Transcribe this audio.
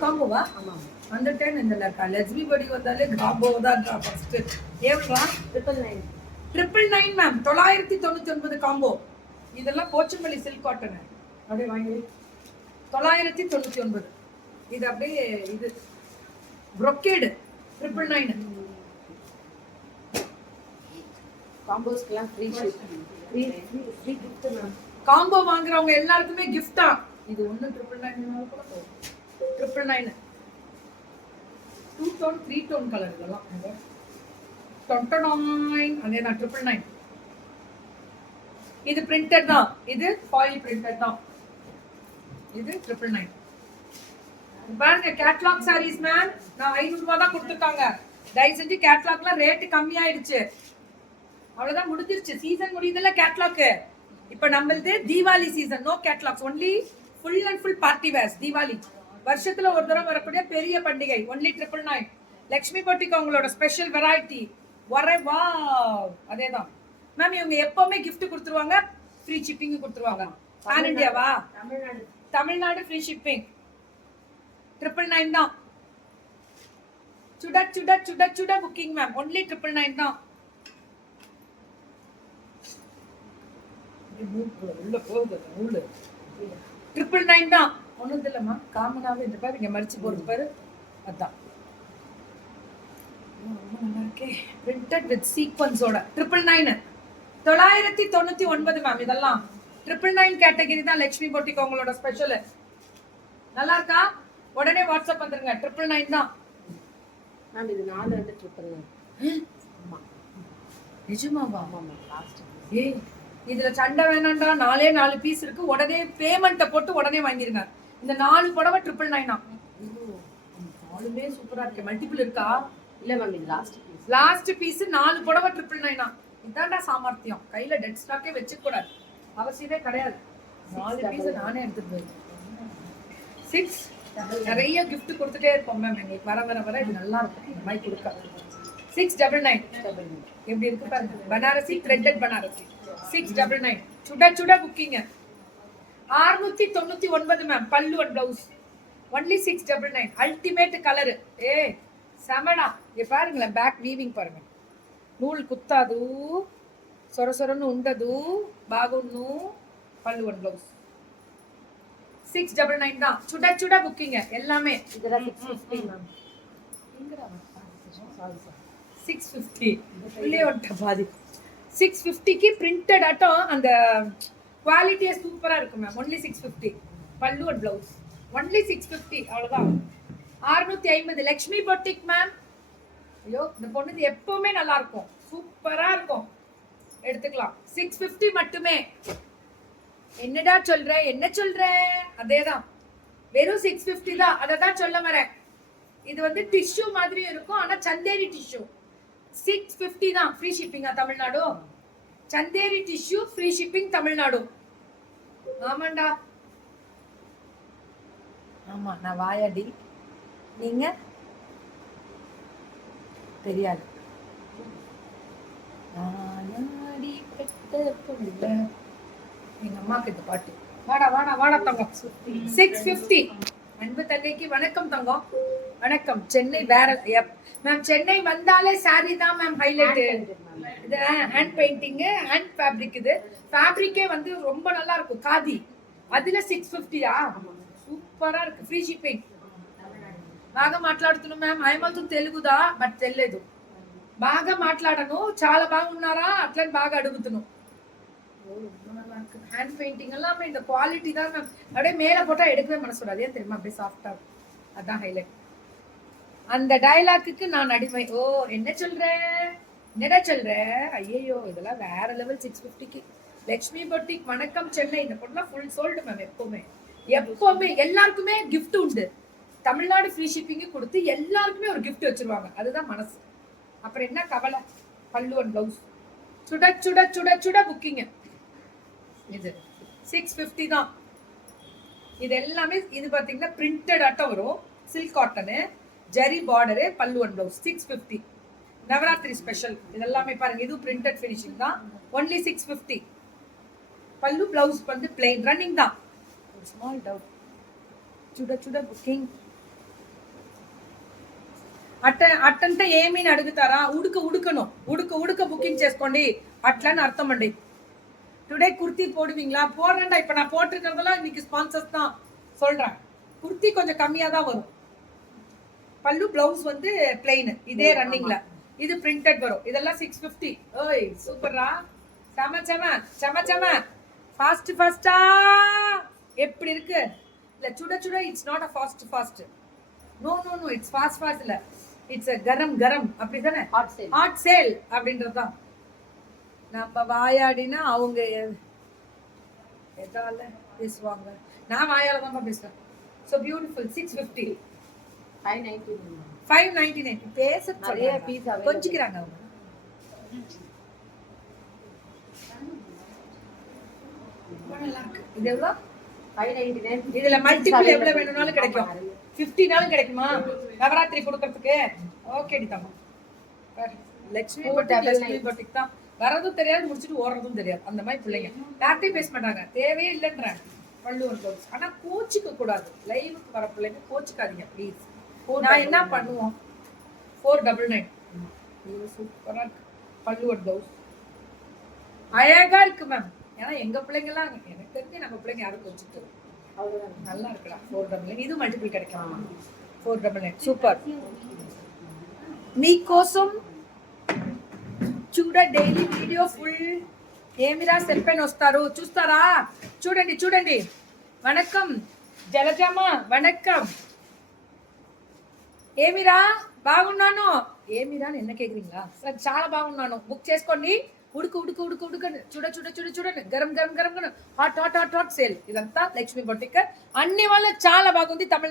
காம்போவா வந்துட்டேன் இந்த லட்சுமி படி வந்தாலே காம்போ தான் ஃபர்ஸ்ட் எவ்வளோ 999 மேம் 999 காம்போ இதெல்லாம் போச்சம்பள்ளி சில்க் காட்டன் அப்படியே வாங்கி 999 இது அப்படியே இது brocade 999 காம்போஸ்க்குலாம் ஃப்ரீ கிஃப்ட் மேம். காம்போ வாங்குறவங்க எல்லாருக்குமே கிஃப்டா இது ஒன்று 999 கூட போகும் 999 2 டோன் 3 டோன் கலர் இதெல்லாம் 29 அதே தான் 999 இது பிரிண்டட் தான் இது ஃபாயில் பிரிண்டட் தான் இது 999 பாருங்க கேட்லாக் சாரீஸ் மேம் நான் 500 ரூபாய் தான் கொடுத்துருக்காங்க தயவு செஞ்சு கேட்லாக்லாம் ரேட் கம்மியாயிடுச்சு அவ்வளவுதான் முடிஞ்சிருச்சு சீசன் முடியுதுல்ல கேட்லாக் இப்ப நம்மளது Deepavali season no catalogues only full and full party wears Deepavali வருஷத்துல ஒரு தடவை வரக்கூடிய பெரிய பண்டிகை ஒன்லி 999 லக்ஷ்மி பொட்டிக்கு அவங்களோட ஸ்பெஷல் வெரைட்டி வா அதேதான் மேம் இவங்க எப்பவுமே gift கொடுத்துருவாங்க ஃப்ரீ ஷிப்பிங் கொடுத்துருவாங்க பான் இந்தியாவா தமிழ்நாடு ஃப்ரீ ஷிப்பிங் 999 தான் சுட சுட சுட சுட புக்கிங் மேம் ஒன்லி 999 தான் உள்ள போகுது நூலு 999 தான் ஒன்றும் இல்லைம்மா காமனாகவே இந்த பாரு இங்கே மடிச்சு போகிறது பாரு அதான் ரொம்ப நல்லா இருக்கே பிரிண்டட் வித் சீக்வன்ஸோட 999 மேம் இதெல்லாம் 999 கேட்டகரி தான் லட்சுமி பொட்டிக்கு உங்களோட ஸ்பெஷல் நல்லா இருக்கா உடனே வாட்ஸ்அப் வந்துருங்க 999 தான் மேம் இது 4 வந்து 999 ஆமா நிஜமாவா ஆமா லாஸ்ட் ஏய் இதுல சண்டை வேணாண்டா 4 பீஸ் இருக்கு உடனே பேமெண்ட்டை போட்டு உடனே வாங்கிருங்க இந்த 4 புடவை 999 தான் நாலுமே சூப்பரா இருக்கு மல்டிபிள் இருக்கா இல்ல மேம் இது லாஸ்ட் பீஸ் 4 புடவை 999 தான் இதான்டா சாமர்த்தியம் கையில டெட் ஸ்டாக்கே வச்சுக்க கூடாது அவசியமே கிடையாது 4 பீஸ் நானே எடுத்துட்டு போயிருக்கேன் 6 நிறைய gift கொடுத்துட்டே இருப்போம் மேம் எங்களுக்கு வர இது நல்லா இருக்கும் இந்த மாதிரி கொடுக்க 699 எப்படி இருக்கு பாருங்க பனாரசி த்ரெட்டட் பனாரசி 699 சுட சுட booking 699 ma'am pallu and blouse only 699 ultimate colour ஏ செமடா இங்க பாருங்களேன் பேக் வீவிங் பாருங்க நூல் குத்தாது சொர சொரன்னு உண்டது బాగున్ను பல்லு அண்ட் பிளவுஸ் 699 தான் சுட சுட புக்கிங் எல்லாமே இதெல்லாம் 650 மேம் 650 உள்ளே ஒட்ட பாதி 650க்கு பிரிண்டட் ஆட்டம் அந்த குவாலிட்டியே சூப்பரா இருக்கும் மேம் ஒன்லி 650 பல்லு அண்ட் பிளவுஸ் ஒன்லி 650 அவ்வளவுதான் 650 லக்ஷ்மி பொட்டிக் மேம் ஐயோ இந்த பொண்ணுது எப்பவுமே நல்லா இருக்கும் சூப்பரா இருக்கும் எடுத்துக்கலாம் 650 மட்டுமே என்னடா சொல்ற என்ன சொல்ற அதேதான் வெறும் 650 தான் அதை தான் சொல்ல வரேன் இது வந்து டிஷ்யூ மாதிரி இருக்கும் ஆனா சந்தேரி டிஷ்யூ 650 தான் ஃப்ரீ ஷிப்பிங்கா Tamil Nadu Chanderi tissue free shipping Tamil Nadu ஆமாண்டா ஆமா நான் வாயாடி நீங்க தெரியாது நானாடி பெத்த புள்ள எங்க அம்மாக்கு இந்த பாட்டு வாடா வாடா வாடா தங்கம் 650 அன்பு தங்கைக்கு வணக்கம் தங்கம் வணக்கம் சென்னை வேற மேம் சென்னை வந்தாலே சாரி தான் மேம் ஹைலைட் இது ஹேண்ட் பெயிண்டிங் ஹேண்ட் ஃபேப்ரிக் இது ஃபேப்ரிக்கே வந்து ரொம்ப நல்லா இருக்கும் காதி அதுல 650 సూపరా இருக்கு ఫ్రీ షిప్పింగ్ బాగా మాట్లాడుతున్నాను మ్యామ్ ఐఎమ్ ఆల్సో తెలుగుదా బట్ తెలియదు బాగా మాట్లాడను చాలా బాగున్నారా అట్లని బాగా అడుగుతున్నాను ஹேண்ட் பெயிண்டிங் எல்லாமே இந்த குவாலிட்டி தான் மேம் அப்படியே மேலே போட்டால் எடுக்கவே மனசு வராது ஏன் தெரியுமா அப்படியே சாஃப்டா அதான் ஹைலைட் அந்த டயலாக்கு நான் அடிமை ஓ என்ன என்னடா சொல்ற ஐயோ இதெல்லாம் வேற லெவல் 650க்கு லக்ஷ்மி பொட்டிக் வணக்கம் சென்னை இந்த பொண்ணெல்லாம் ஃபுல் சோல்டு மேம் எப்பவுமே எல்லாருக்குமே gift உண்டு தமிழ்நாடு ஃப்ரீ ஷிப்பிங் கொடுத்து எல்லாருக்குமே ஒரு gift வச்சிருவாங்க அதுதான் மனசு அப்புறம் என்ன கவலை பல்லு அண்ட் பிளவுஸ் சுட சுட சுட சுட புக்கிங் இது 650 தான் இது எல்லாமே இது பாத்தீங்கன்னா பிரிண்டட் ஆட்டம் வரும் சில்க் காட்டனு ஜரி பார்டரு பல்லு அண்ட் பிளவுஸ் 650 நவராத்திரி ஸ்பெஷல் இதெல்லாமே பாருங்க இது பிரிண்டட் ஃபினிஷிங் தான் ஒன்லி 650 பல்லு பிளவுஸ் வந்து பிளெயின் ரன்னிங் தான் ஸ்மால் டவுட் చూడ చూడ బుకింగ్ అట్టంటే ఏమీని అడుగుతారా ఉడుక బుకింగ్ చేసుకోండి అట్లని అర్థం అండి டுடே குர்த்தி போடுவீங்களா போடுறேன்டா இப்போ நான் போட்டிருக்கிறதெல்லாம் இன்னைக்கு ஸ்பான்சர்ஸ் தான் சொல்றேன் குர்த்தி கொஞ்சம் கம்மியா தான் வரும் பல்லு பிளவுஸ் வந்து பிளெயின் இதே ரன்னிங்ல இது பிரிண்டட் வரும் இதெல்லாம் 650 ஓய் சூப்பர்ரா செம ஃபாஸ்டா எப்படி இருக்கு இல்ல சுட it's not a fast no it's fast இல்ல இட்ஸ் அ கரம் அப்படிதானே ஹாட் சேல் அப்படின்றதுதான் நம்ம வாயாடினா அவங்க எதால பேசுவாங்க நான் வாயால தான் பேசுவேன் ஸோ பியூட்டிஃபுல் 650 599 பேச நிறைய பீஸ் கொஞ்சிக்கிறாங்க அவங்க நல்லா இருக்கு இது எவ்வளோ 599 இதுல மல்டிபிள் எவ்வளவு வேணும்னாலும் கிடைக்கும் 50 நாளும் கிடைக்குமா நவராத்திரி கொடுக்கறதுக்கு ஓகே டிதாமா லட்சுமி பட்டிக் தான் வரதும் தெரியாது முடிச்சுட்டு ஓடுறதும் தெரியாது அந்த மாதிரி பிள்ளைங்க யார்ட்டையும் பேச மாட்டாங்க தேவையே இல்லைன்றாங்க பல்லுவன் ப்ளவுஸ் ஆனா கோச்சிக்க கூடாது லைவுக்கு வர பிள்ளைங்க கோச்சிக்காதீங்க ப்ளீஸ் நான் என்ன பண்ணுவோம் 499 சூப்பரா இருக்கு பல்லுவன் ப்ளவுஸ் அழகா இருக்கு மேம் ஏன்னா எங்க பிள்ளைங்க எல்லாம் எனக்கு தெரிஞ்சு நம்ம பிள்ளைங்க யாரும் கோச்சிட்டு நல்லா இருக்குடா 499 இது మల్టిపుల్ கிடைக்கும் 499 సూపర్ మీకోసం చూడ డైలీ వీడియో ఫుల్ ఏమిరా సెల్పెన్ వస్తారు చూస్తారా చూడండి వణకం జలజమ్మ వణకం ఏమిరా బాగున్నాను ఏమిరా నిన్న కేకురింగా సార్ చాలా బాగున్నాను బుక్ చేసుకోండి ఉడుకు చూడండి గరం హాట్ సేల్ ఇదంతా లక్ష్మీ బొటిక్ అన్ని వల్ల చాలా బాగుంది తమిళ